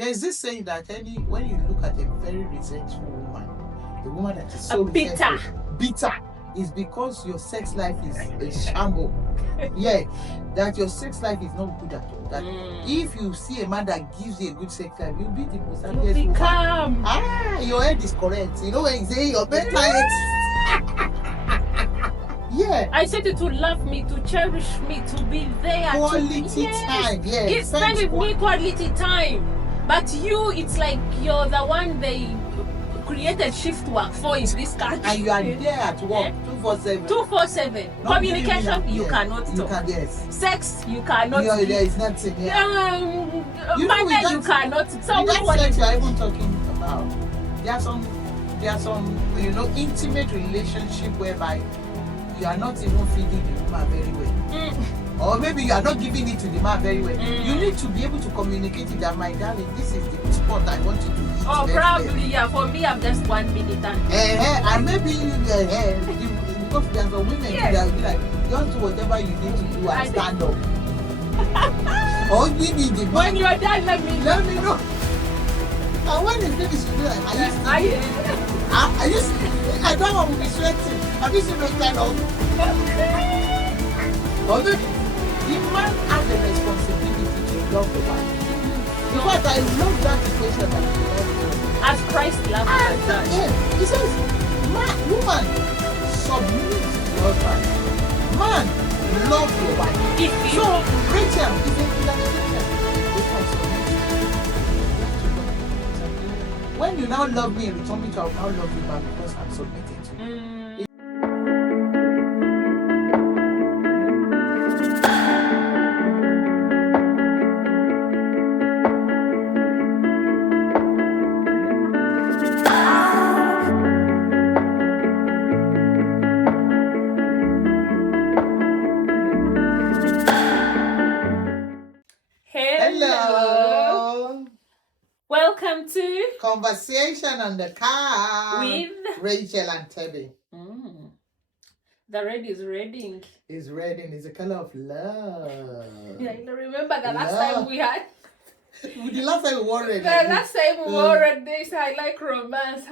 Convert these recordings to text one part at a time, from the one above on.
There's this saying that when you look at a very resentful woman, a woman that is so bitter, is because your sex life is a shamble. Yeah, that your sex life is not good at all. That if you see a man that gives you a good sex life, you'll be the most happiest woman. Your head is correct. You know when you say your mental head. Yeah. I said it to love me, to cherish me, to be there. Quality time. Yeah. It's spend with me quality time. But you, it's like you're the one they created shift work for in this country. And you are there at work 247. 247. Communication, you cannot talk. Yes. Sex, you cannot. There is nothing. Yeah. You cannot. So that's what you are even talking about. There are some intimate relationship whereby you are not even feeding the woman very well. Or maybe you are not giving it to the man very well. You need to be able to communicate it that, my darling, this is the spot I want you to eat. Oh, probably, yeah. For me, I'm just 1 minute and maybe because there are some women that will be like, just do whatever you need to do and stand up. Or maybe the man. When you're done, let me know. And when it's finished, you be like, I don't want to be sweating. Have you seen those kind of? Although the man has the responsibility to love the wife. Because I love that equation that you love. As Christ loved the church. Yeah, he says, woman, submit to your husband. Man, love your wife. So, Rachel is a illustration. When you now love me and return me to, I will now love you back because I'm submitting to you. Hello. Welcome to Conversation on the Car with Rachel and Tebby. The red is redding. It's redding. It's a color of love. Yeah, I remember the last time we had. The last time we wore red. The last time we wore red, they said I like romance.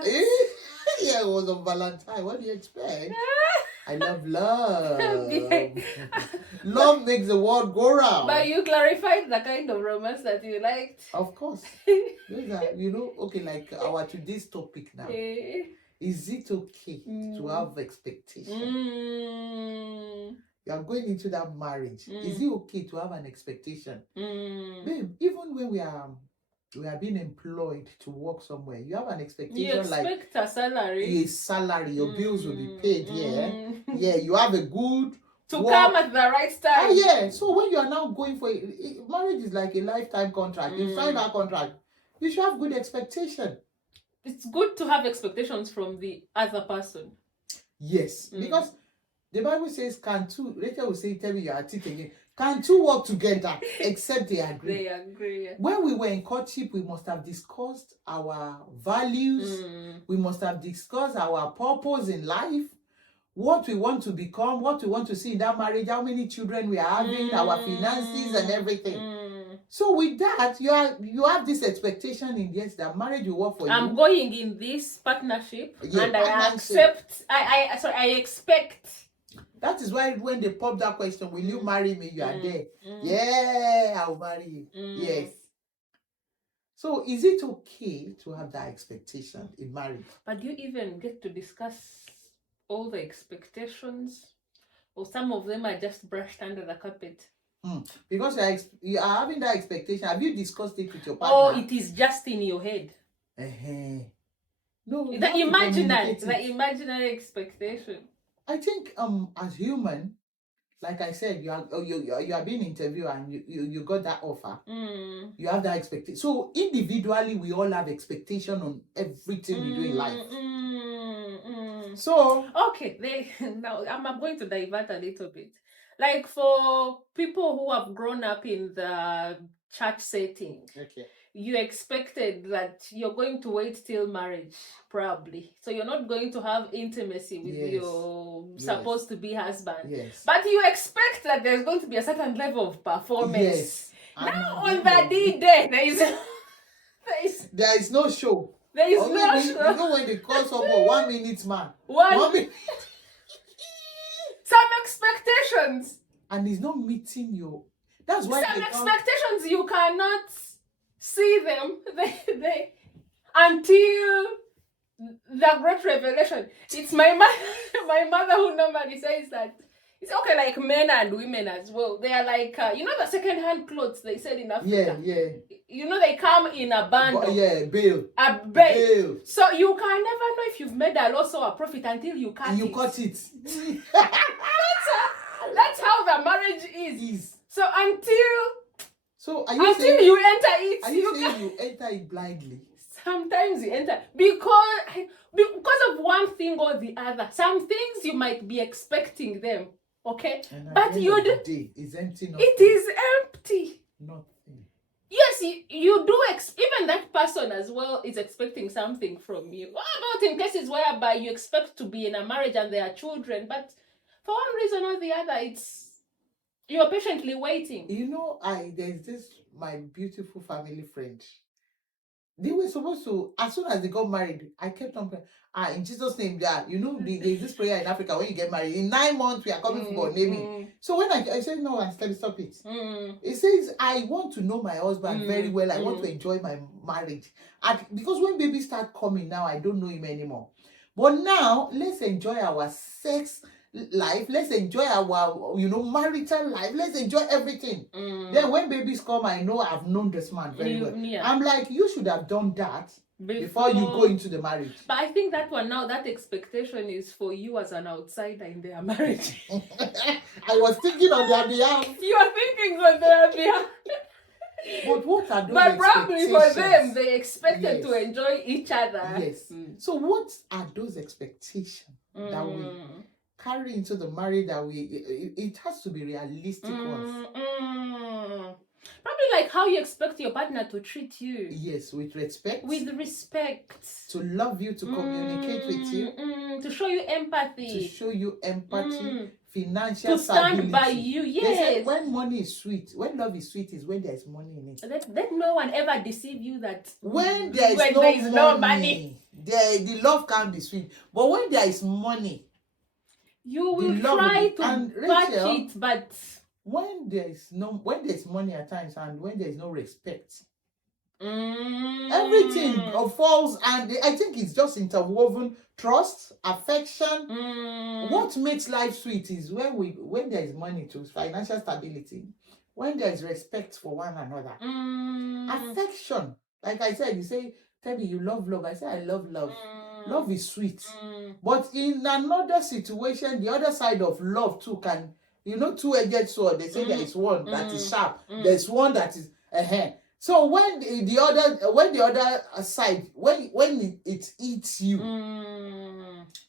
Yeah, it was on Valentine. What do you expect? I love love. Love makes the world go round. But you clarified the kind of romance that you liked. Of course. Okay, like our today's topic now. Is it okay to have expectation? You are going into that marriage. Is it okay to have an expectation? Babe, even when we are being employed to work somewhere, you have an expectation. You expect a salary. A salary, your bills will be paid. Yeah, you have a good to work. Come at the right time. Yeah. So when you are now going for marriage is like a lifetime contract. You sign that contract, you should have good expectation. It's good to have expectations from the other person. Yes, because the Bible says, can two, Rachel will say, tell me you are at it again. Can two work together except they agree? They agree. Yeah. When we were in courtship, we must have discussed our values. We must have discussed our purpose in life, what we want to become, what we want to see in that marriage, how many children we are having, our finances and everything. So with that, you have this expectation in yes that marriage will work for you. I'm going in this partnership, and I accept. I expect. That is why when they pop that question, will you marry me? You are there. Yeah, I'll marry you. Yes. So is it okay to have that expectation in marriage? But do you even get to discuss all the expectations? Or some of them are just brushed under the carpet? Because you are having that expectation. Have you discussed it with your partner? Oh, it is just in your head. No. The imaginary expectation. I think as human, like I said, you are being interviewed and you got that offer. You have that expectation. So individually, we all have expectation on everything we do in life. So okay, now I'm going to divert a little bit. Like for people who have grown up in the church setting, you expected that you're going to wait till marriage, probably. So you're not going to have intimacy with your supposed to be husband. But you expect that there's going to be a certain level of performance. Now on the D-Day, there is There is no show. There is no show. You know when they call someone 1 minute man. 1 minute. Some expectations. And he's not meeting you. That's why some expectations you cannot see them. They until the great revelation. It's my mother who normally says that it's okay, like men and women as well. They are like the second-hand clothes they sell in Africa. Yeah. They come in a bundle. Bale. A bale. So you can never know if you've made a loss or a profit until you cut it. You cut it. That's how the marriage is. So until are you saying, you enter it. Are you saying you enter it blindly? Sometimes you enter because of one thing or the other. Some things you might be expecting them, okay? But it's empty. It is empty. Nothing. Yes, you do. Even that person as well is expecting something from you. What about in cases whereby you expect to be in a marriage and there are children, but for one reason or the other, you're patiently waiting. There's this my beautiful family friend. They were supposed to, as soon as they got married, I kept on praying, in Jesus' name, there's this prayer in Africa when you get married. In 9 months, we are coming for God, naming. So when I said, no, I said, stop it. It says, I want to know my husband very well. I want to enjoy my marriage. Because when babies start coming now, I don't know him anymore. But now, let's enjoy our sex life. Let's enjoy our, marital life. Let's enjoy everything. Then when babies come, I know I've known this man very well. Yeah. I'm like, you should have done that before you go into the marriage. But I think that one now, that expectation is for you as an outsider in their marriage. I was thinking on their behalf. You are thinking on their behalf. But what are those But probably for them, they expected to enjoy each other. Yes. So what are those expectations that we carry into the marriage that it has to be realistic ones? Probably like how you expect your partner to treat you. Yes, with respect. With respect. To love you, to communicate with you. To show you empathy. Financial to stand stability. By you, yes. They say when money is sweet, when love is sweet is when there is money in it. Let no one ever deceive you that when there is no money, the love can't be sweet. But when there is money, you will try to patch it, but when there's money at times and when there is no respect, everything falls, and I think it's just interwoven trust, affection. What makes life sweet is when there is money to financial stability, when there is respect for one another, affection. Like I said, you say, tell me you love love. I say I love love. Love is sweet. But in another situation, the other side of love too can, two-edged sword. They say there is one that is sharp. There's one that is So when the other side, when it eats you,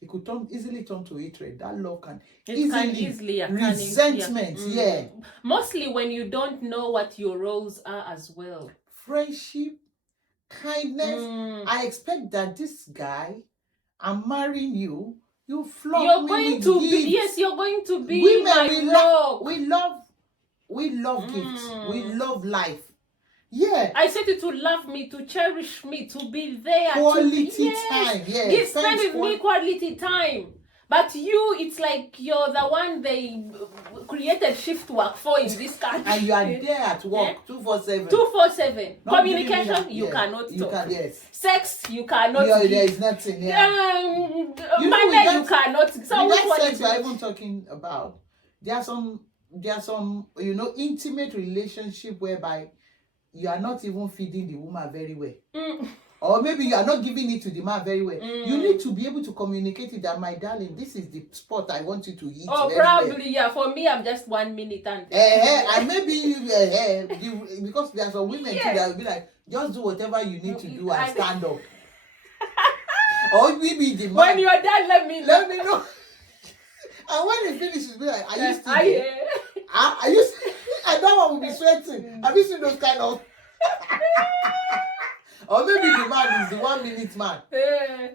it could easily turn to hatred. That love can easily resentment. Yeah. Mostly when you don't know what your roles are as well. Friendship, kindness. I expect that this guy, I'm marrying you. You flog me with gifts. Yes, you're going to be women. We love gifts. We love life. Yeah. I said you to love me, to cherish me, to be there. Quality time. Yes. Spend with me quality time. But you, it's like you're the one they created shift work for in this country. And you are there at work 2/4/7. 2/4/7. Communication, you cannot talk. Yes. Sex, you cannot. There is nothing. Money, you cannot. So that sex we are even talking about, there are some intimate relationship whereby you are not even feeding the woman very well. Or maybe you are not giving it to the man very well. You need to be able to communicate it that, my darling, this is the spot I want you to eat. Oh, probably, yeah. For me, I'm just 1 minute and maybe because there are some women too that will be like, just do whatever you need to do and stand up. Or maybe the man, when you're done, let me know. And when he finishes, be like, are you still there? Are you still? And that one will be sweating. Have you seen those kind of? Or maybe the man is the 1 minute man.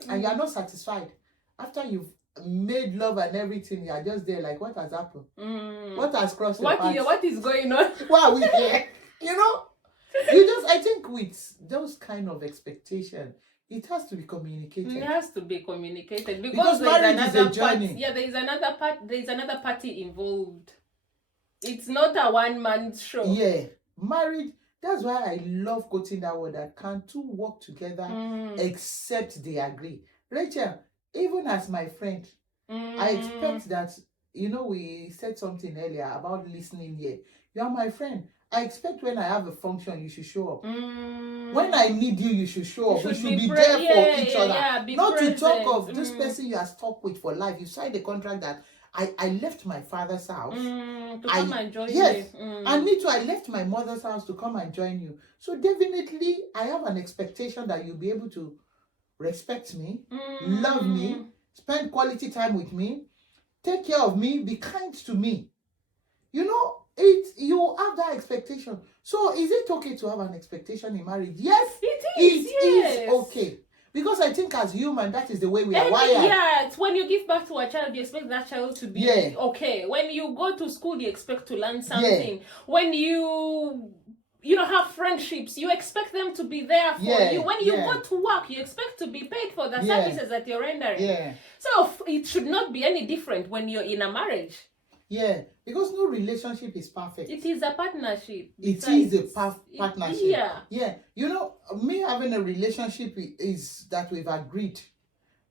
And you are not satisfied. After you've made love and everything, you are just there like, what has happened? What has crossed your path? What is going on? Why are we here? I think with those kind of expectation, it has to be communicated. It has to be communicated because marriage is a journey. There is another part. There is another party involved. It's not a one-man show. Yeah, marriage. That's why I love quoting that word. That can two work together except they agree. Rachel, even as my friend, I expect that. We said something earlier about listening here. You are my friend. I expect when I have a function, you should show up. When I need you, you should show up. We should be there for each other. Not present. To talk of this person you are stuck with for life. You signed a contract that I left my father's house to come and join you. Yes, and me too. I left my mother's house to come and join you. So definitely, I have an expectation that you'll be able to respect me, love me, spend quality time with me, take care of me, be kind to me. You have that expectation. So is it okay to have an expectation in marriage? Yes, it is okay. Because I think as human, that is the way we are wired. Yeah, when you give birth to a child, you expect that child to be okay. When you go to school, you expect to learn something. When you have friendships, you expect them to be there for you. When you go to work, you expect to be paid for the services that you're rendering. So it should not be any different when you're in a marriage. Yeah, because no relationship is perfect. It is a partnership. It is a partnership. Yeah. Me having a relationship is that we've agreed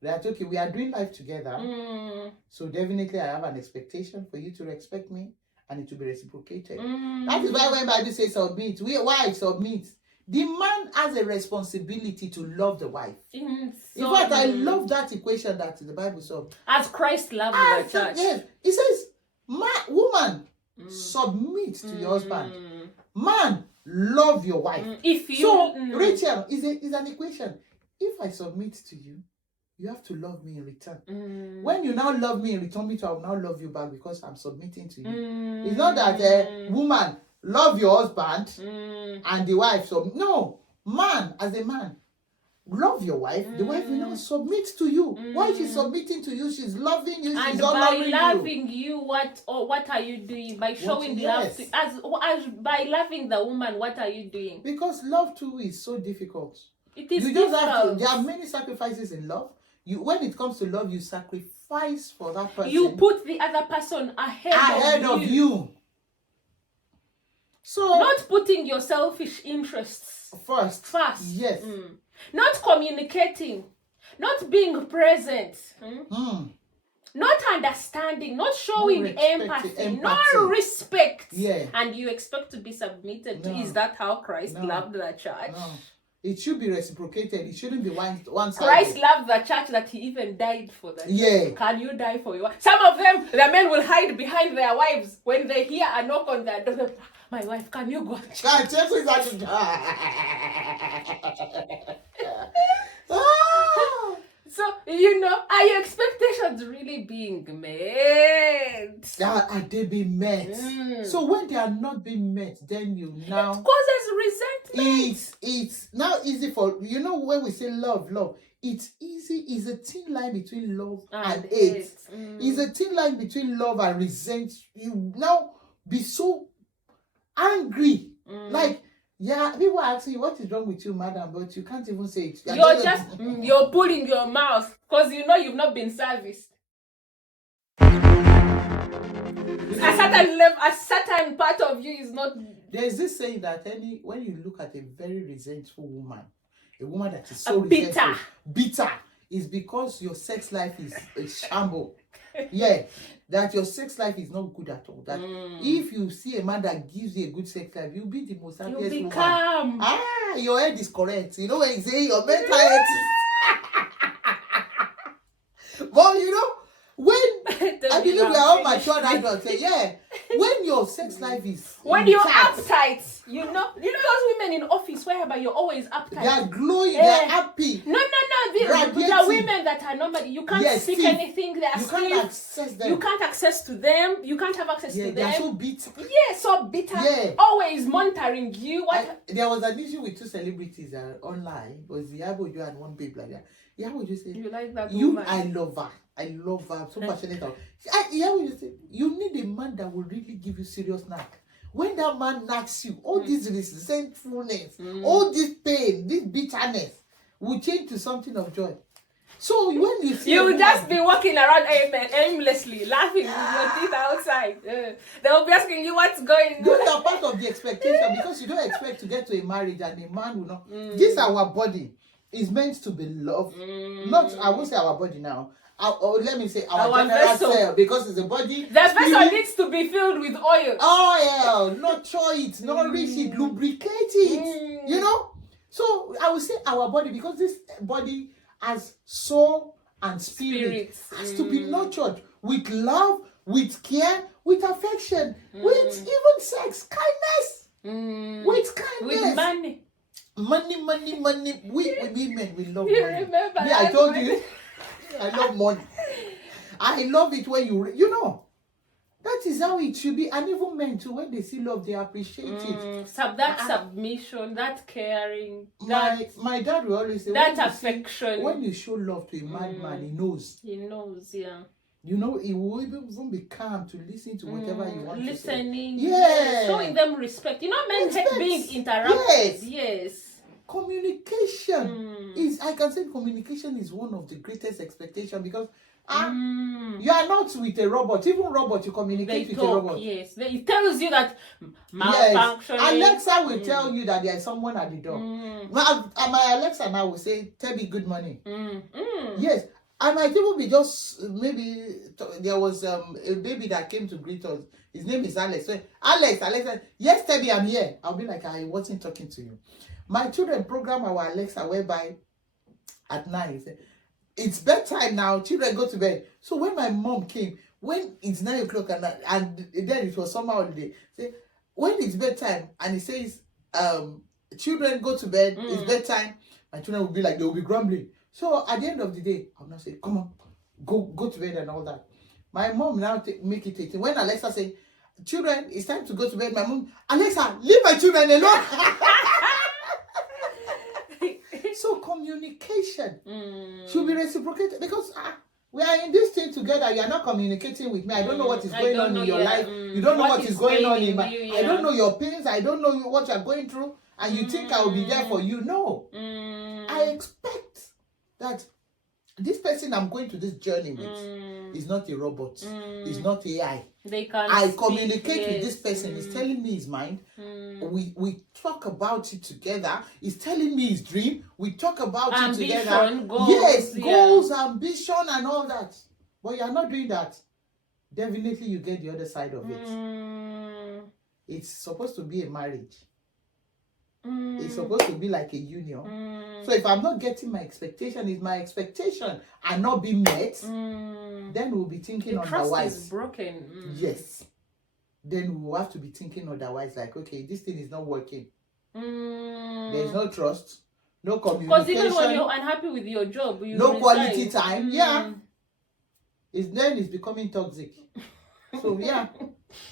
that, okay, we are doing life together. So definitely I have an expectation for you to respect me and it will be reciprocated. That is why when Bible says submit, wives submit. The man has a responsibility to love the wife. In fact, I love that equation that the Bible says. As Christ loved the church. Yes. It says, woman, submit to your husband. Man, love your wife. Rachel is an equation. If I submit to you, you have to love me in return. When you now love me in return, I will now love you back because I'm submitting to you. It's not that woman, love your husband and the wife. No, man, as a man, love your wife. The wife will not submit to you. Why she's submitting to you? She's loving you. She's honoring you. And by loving you, what are you doing? By showing love to, as by loving the woman, what are you doing? Because love too is so difficult. It is you just have to. There are many sacrifices in love. When it comes to love, you sacrifice for that person. You put the other person ahead of you. So not putting your selfish interests first. Yes. Not communicating, not being present, not understanding, not showing empathy, no respect, and you expect to be submitted to. Is that how Christ loved the church? No. It should be reciprocated. It shouldn't be one-sided. Christ loved the church that he even died for them. Yeah. Can you die for your wife? Some of them, the men will hide behind their wives when they hear a knock on their door. My wife, can you go? So, are your expectations really being met? Are they being met? So when they are not being met, then it causes resentment. It's now easy for, when we say love, it's easy. It's a thin line between love and hate. It's a thin line between love and resent. You now be so angry. People are asking you, what is wrong with you, madam? But you can't even say it. You're pulling your mouth because you've not been serviced. A certain part of you is not. There's this saying that when you look at a very resentful woman, a woman that is so bitter, is because your sex life is a shamble. That your sex life is not good at all. That if you see a man that gives you a good sex life, you'll be the most happiest woman. You'll be calm. Your head is correct. You know when you say your mental health is... But when I believe we are all mature adults, when your sex life is when you're uptight, those women in office whereby you're always uptight. They are glowing, they are happy. No. The women that are normally, you can't speak anything. They are you can't access them. You can't access to them. You can't have access to them. They are so bitter. So bitter. Always monitoring you. There was an issue with two celebrities online. It was Iyabo Ojo and one babe like that. Iyabo Ojo said, "You like that woman? I love her. I love her. I'm so passionate about her." Iyabo Ojo said, "You need a man that will really give you serious knack. when that man knocks you, all this resentfulness, all this pain, this bitterness will change to something of joy. So when you see you will just be walking around aimlessly, laughing with your teeth outside. They will be asking you what's going on. Those are part of the expectation, because you don't expect to get to a marriage and a man will not. This our body is meant to be loved. Not, I won't say our body now. Or let me say our general vessel. Cell, because it's a body. The vessel needs to be filled with oil. Oil, nurture it, nourish it, lubricate it. You know? So I would say our body, because this body has soul and spirit has to be nurtured with love, with care, with affection, with even sex, kindness, with kindness, with money. Money. We women, we love you money. Remember yeah, I told you, I love money. I love it when you know. That is how it should be, and even men too. When they see love, they appreciate it. That submission, that caring. My dad will always say that affection. When you show love to a madman, he knows. He knows, yeah. You know, he will even be calm to listen to whatever you want to say. Listening, yeah. Showing them respect. You know, men hate being interrupted. Yes. Communication is. I can say communication is one of the greatest expectations, because. You are not with a robot. Even robot, you communicate with a robot. Yes, it tells you that malfunctioning. Yes. Alexa will tell you that there is someone at the door. My Alexa now will say, "Tell me good morning." Yes, I might even be just maybe there was a baby that came to greet us. His name is Alex. So Alexa, yes, Tebby, I'm here. I'll be like, I wasn't talking to you. My children program our Alexa whereby at night. It's bedtime now, children go to bed. So when my mom came, when it's 9 o'clock and then it was summer holiday, say, when it's bedtime and it says, children go to bed, it's bedtime, my children will be like, they will be grumbling. So at the end of the day, I'm not saying, come on, go to bed and all that. My mom now make it 18. When Alexa say, children, it's time to go to bed, my mom, Alexa, leave my children alone. So communication should be reciprocated, because we are in this thing together. You are not communicating with me. I don't know what is going on in your life. You don't know what is going on in my. I don't know your pains. I don't know what you are going through, and you think I will be there for you. No, I expect that this person I'm going to this journey with is not a robot. Is not AI. I communicate with this person. He's telling me his mind. We talk about it together. He's telling me his dream. We talk about it together. Goals, yes, goals, ambition, and all that. But you are not doing that. Definitely, you get the other side of it. It's supposed to be a marriage. It's supposed to be like a union. So if I'm not getting my expectation, if my expectation are not being met, then we'll be thinking otherwise. Trust is broken. Yes. Then we will have to be thinking otherwise, like, okay, this thing is not working. There's no trust, no communication. Because even when you're unhappy with your job, you no resign. Quality time. Yeah. It's becoming toxic. So yeah.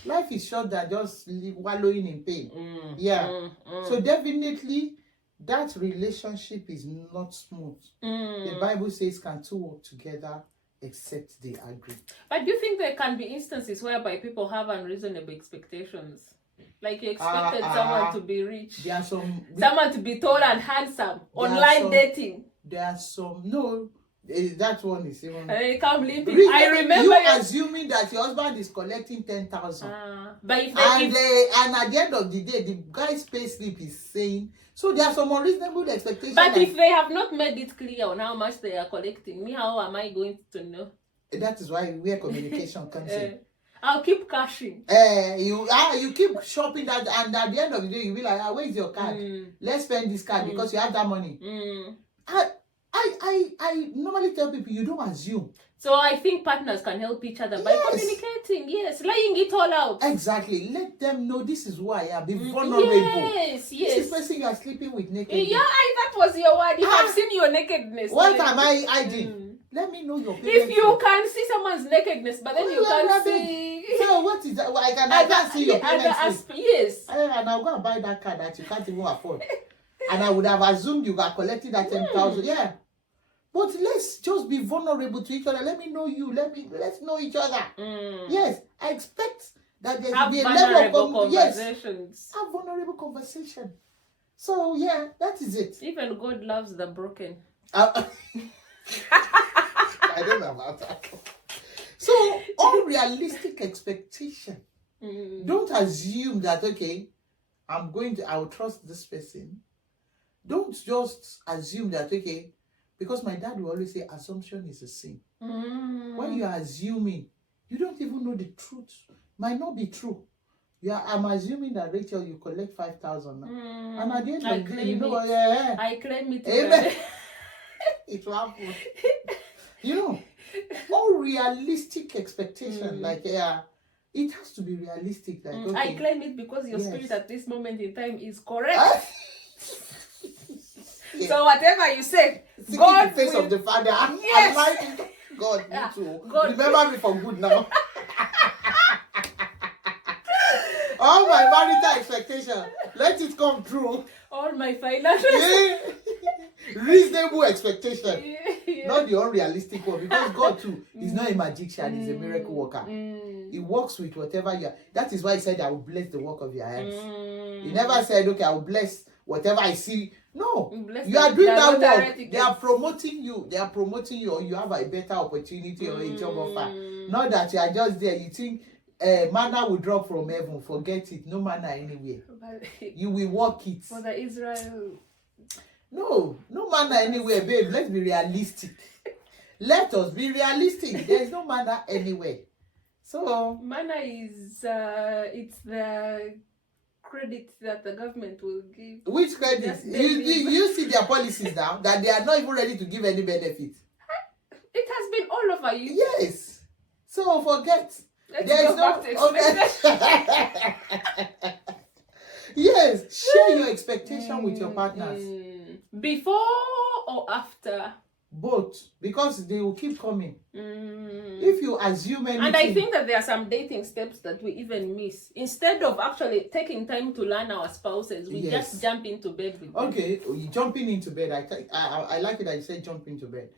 Life is short than just wallowing in pain. So definitely that relationship is not smooth. The Bible says, can two work together except they agree? But do you think there can be instances whereby people have unreasonable expectations? Like you expected someone to be rich, there are someone to be tall and handsome, online dating. There are some, no, that one is even. I can't believe it. I remember you assuming that your husband is collecting 10,000. But if and at the end of the day, the guy's pay slip is saying. So there are some unreasonable expectations. But if they have not made it clear on how much they are collecting, how am I going to know? That is where communication comes in. I'll keep cashing. You keep shopping that, and at the end of the day, you'll be like, where's your card? Let's spend this card because you have that money. I normally tell people, you don't assume. So I think partners can help each other by communicating. Yes, laying it all out. Exactly. Let them know this is who I am. Be vulnerable. Yes. This is the person you are sleeping with naked. Yeah, that was your word. You have seen your nakedness. What am I hiding? Let me know your parents. If you can see someone's nakedness, but then you can't see. So what is that? I can't see your parents. Yes. And I'll go and buy that car that you can't even afford. And I would have assumed you are collecting that 10,000. Yeah. But let's just be vulnerable to each other. Let me know you. Let's know each other. Yes. I expect that there have be a level of conversations. Have vulnerable conversation. So yeah, that is it. Even God loves the broken. I don't know about that. So unrealistic expectation. Don't assume that okay, I will trust this person. Don't just assume that okay, because my dad will always say assumption is a sin. When you are assuming, you don't even know the truth. Might not be true. I'm assuming that Rachel, you collect 5,000 now. And at the end of the day, you know what? Yeah. I claim it. Amen. It will happen. You know, unrealistic expectation. Like, it has to be realistic. Like, okay, I claim it because your spirit at this moment in time is correct. So whatever you say, God, the face of the Father. Yes. God, me too. God, remember me for good now. All my marital expectation, let it come true. All my financial reasonable expectation, not the unrealistic one. Because God too is not a magician; He's a miracle worker. He works with whatever you are. That is why He said, "I will bless the work of your hands." He never said, "Okay, I will bless whatever I see." No, you are doing that work. They are promoting you. They are promoting you, or you have a better opportunity or a job offer. Not that you are just there. You think manna will drop from heaven. Forget it. No manna anywhere. You will work it. For the Israel. No manna anywhere, babe. Let's be realistic. Let us be realistic. There is no manna anywhere. So manna is it's the credit that the government will give. Which credit? You see their policies now that they are not even ready to give any benefit. It has been all over you. Yes. So forget. There's no Yes. Share your expectation with your partners. Before or after? Both, because they will keep coming. If you assume anything. And I think that there are some dating steps that we even miss. Instead of actually taking time to learn our spouses, we just jump into bed with them. Okay, jumping into bed. I like it that you said jump into bed.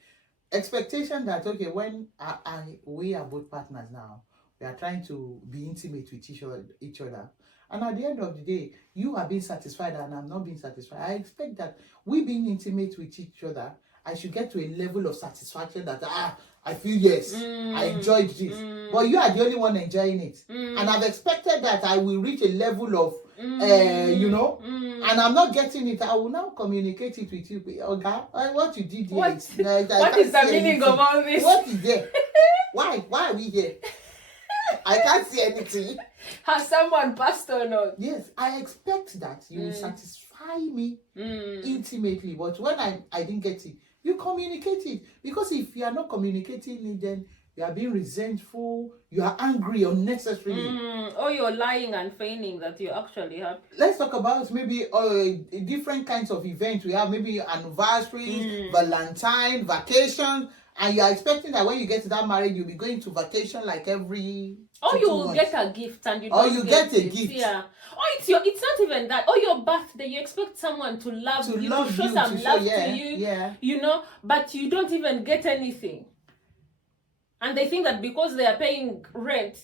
Expectation that okay, when we are both partners now, we are trying to be intimate with each other. And at the end of the day, you are being satisfied and I'm not being satisfied. I expect that we being intimate with each other, I should get to a level of satisfaction that I feel yes, I enjoyed this. But you are the only one enjoying it. And I've expected that I will reach a level of and I'm not getting it. I will now communicate it with you. Okay, what you did here. What is the meaning of all this? What is there? Why are we here? I can't see anything. Has someone passed or not? Yes, I expect that you will satisfy me intimately. But when I didn't get it, you communicate it. Because if you are not communicating it, then you are being resentful, you are angry unnecessarily. Or you're lying and feigning that you're actually happy. Let's talk about maybe different kinds of events. We have maybe anniversaries, Valentine, vacation. And you are expecting that when you get to that marriage, you'll be going to vacation like every. Or you will get a gift and you don't get a gift. Yeah. Or it's not even that. Or your birthday, you expect someone to love you, to show some love to you. Yeah. You know, but you don't even get anything. And they think that because they are paying rent,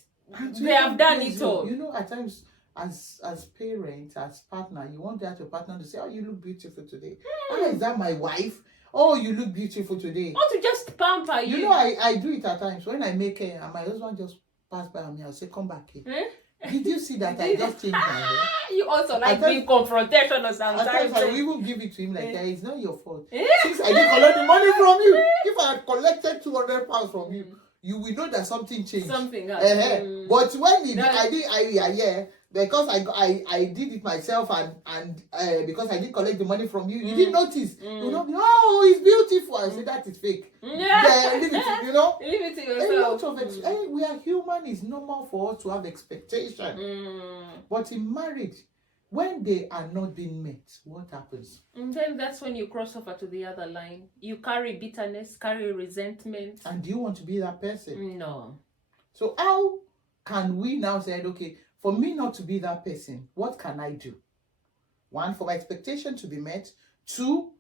they have done it all. You know, at times, as parents, as partner, you want that your partner to say, "Oh, you look beautiful today." Oh, is that my wife? Oh, you look beautiful today. Or to just pamper you. You know, I do it at times. When I make hair and my husband just pass by me, I'll say, "Come back here." Did you see that I just changed my hair? You also like being confrontational sometimes. At times I will even give it to him like that. It's not your fault. Since I didn't collect the money from you. If I had collected 200 pounds from you, you will know that something changed. Something happened. But when because I did it myself and because I didn't collect the money from you, you didn't notice. You know, oh, it's beautiful. I say that is fake. Yeah, leave it, leave it to yourself. A lot of we are human. It's normal for us to have expectation. But in marriage, when they are not being met, what happens? And then that's when you cross over to the other line. You carry bitterness, carry resentment. And do you want to be that person? No. So how can we now say, okay, for me not to be that person, what can I do? One, for my expectation to be met. Two,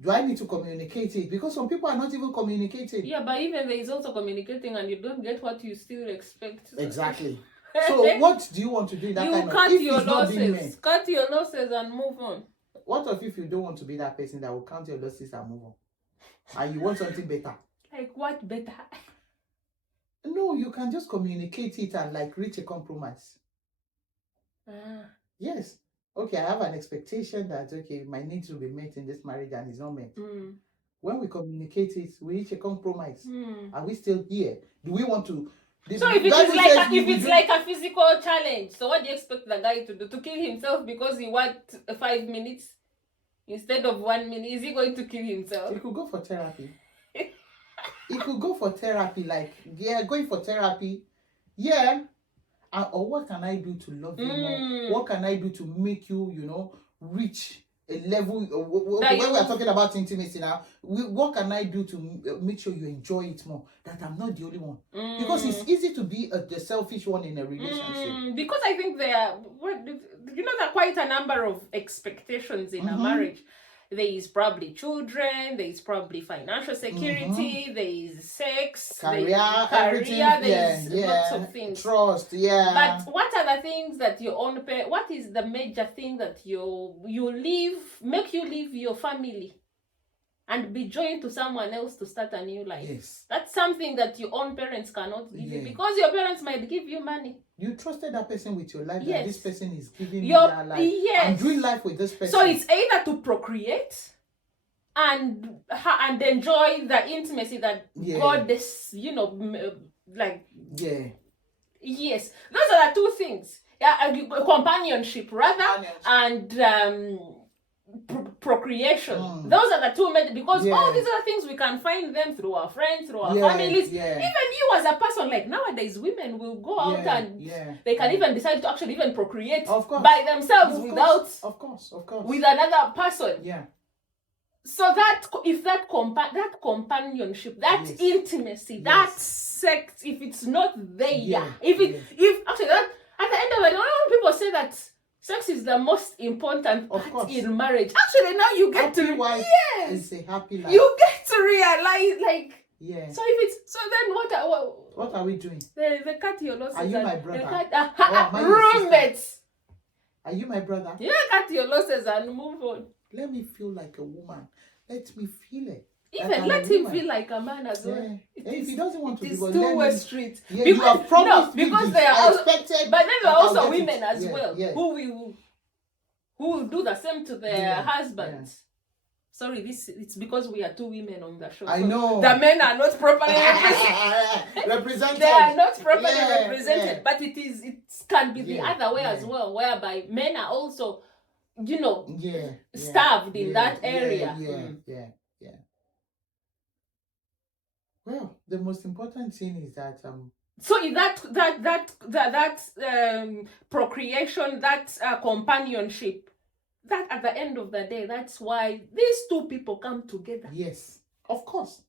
do I need to communicate it? Because some people are not even communicating. Yeah, but even there is also communicating and you don't get what you still expect. Exactly. So what do you want to do in that kind of cut if your it's not being met? losses. Cut your losses and move on. What if you don't want to be that person that will count your losses and move on? And you want something better? Like what better? No, you can just communicate it and like reach a compromise. Yes. Okay, I have an expectation that okay, my needs will be met in this marriage and it's not met. When we communicate it, we reach a compromise. Are we still here? Do we want to? So if it's like a physical challenge, so what do you expect the guy to do? To kill himself because he wants 5 minutes instead of 1 minute? Is he going to kill himself? He could go for therapy. He could go for therapy, like going for therapy. Yeah. Or what can I do to love you more? What can I do to make you, reach a level? When we are talking about intimacy now, what can I do to make sure you enjoy it more? That I'm not the only one. Because it's easy to be the selfish one in a relationship. Because I think there are quite a number of expectations in a marriage. There is probably children, there is probably financial security, there is sex, career, there is lots of things. Trust, But what are the things that what is the major thing that make you leave your family and be joined to someone else to start a new life? Yes. That's something that your own parents cannot give you, because your parents might give you money. You trusted that person with your life, yes. And this person is giving you that life. Yes. I'm doing life with this person. So it's either to procreate and enjoy the intimacy that God is, Yes. Those are the two things. Companionship, rather, and procreation. Those are the two because all these other things we can find them through our friends, through our families. Even you as a person, like nowadays women will go out and they can even decide to actually even procreate by themselves with another person. So that if that companionship, that intimacy, that sex, if it's not there, if actually that at the end of it, people say that sex is the most important part in marriage. Actually, now you get it's a happy life. You get to realize, So if it's then what are we doing? They cut your losses. Are you my brother? Roommates. Are you my brother? Yeah, cut your losses and move on. Let me feel like a woman. Let me feel it. Even let him feel like a man as well. If he doesn't want to, it's two-way street. Because you have promised because there are also, but then there are also women as well who will do the same to their husbands. Sorry, it's because we are two women on the show. I know the men are not properly represented. They are not properly represented, but it can be the other way as well, whereby men are also, starved in that area. Well, the most important thing is that so if that procreation, that companionship, that at the end of the day, that's why these two people come together. Yes, of course.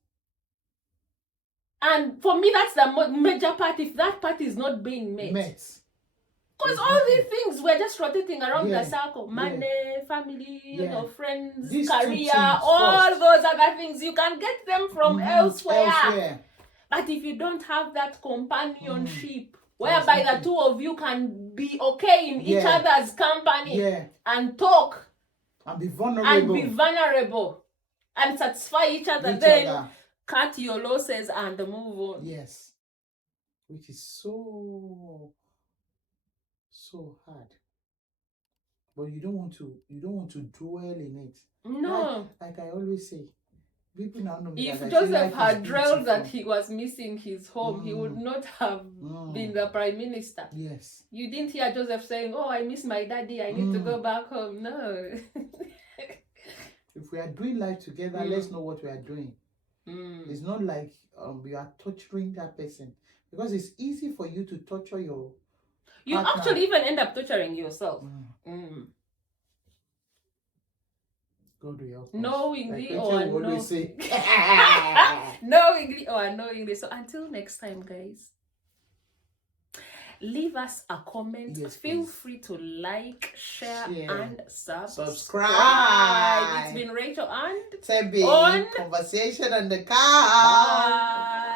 And for me, that's the major part. If that part is not being met. Because all these things were just rotating around the circle. Money, family, friends, these career, all those other things. You can get them from elsewhere. But if you don't have that companionship, whereby the two of you can be okay in each other's company and talk and be vulnerable and satisfy each other, then cut your losses and move on. Yes. Which is so hard, but you don't want to dwell in it. No, like I always say, people now know me. If Joseph had drilled that he was missing his home, he would not have been the prime minister. Yes, you didn't hear Joseph saying, "Oh, I miss my daddy. I need to go back home." No. If we are doing life together, let's know what we are doing. It's not like we are torturing that person, because it's easy for you to torture your. You actually even end up torturing yourself. God will help us. Knowingly like or unknowingly. Knowingly or unknowingly. So until next time, guys, leave us a comment. Feel free to like, share and subscribe. It's been Rachel and Tebi on Conversation on the Car. Bye.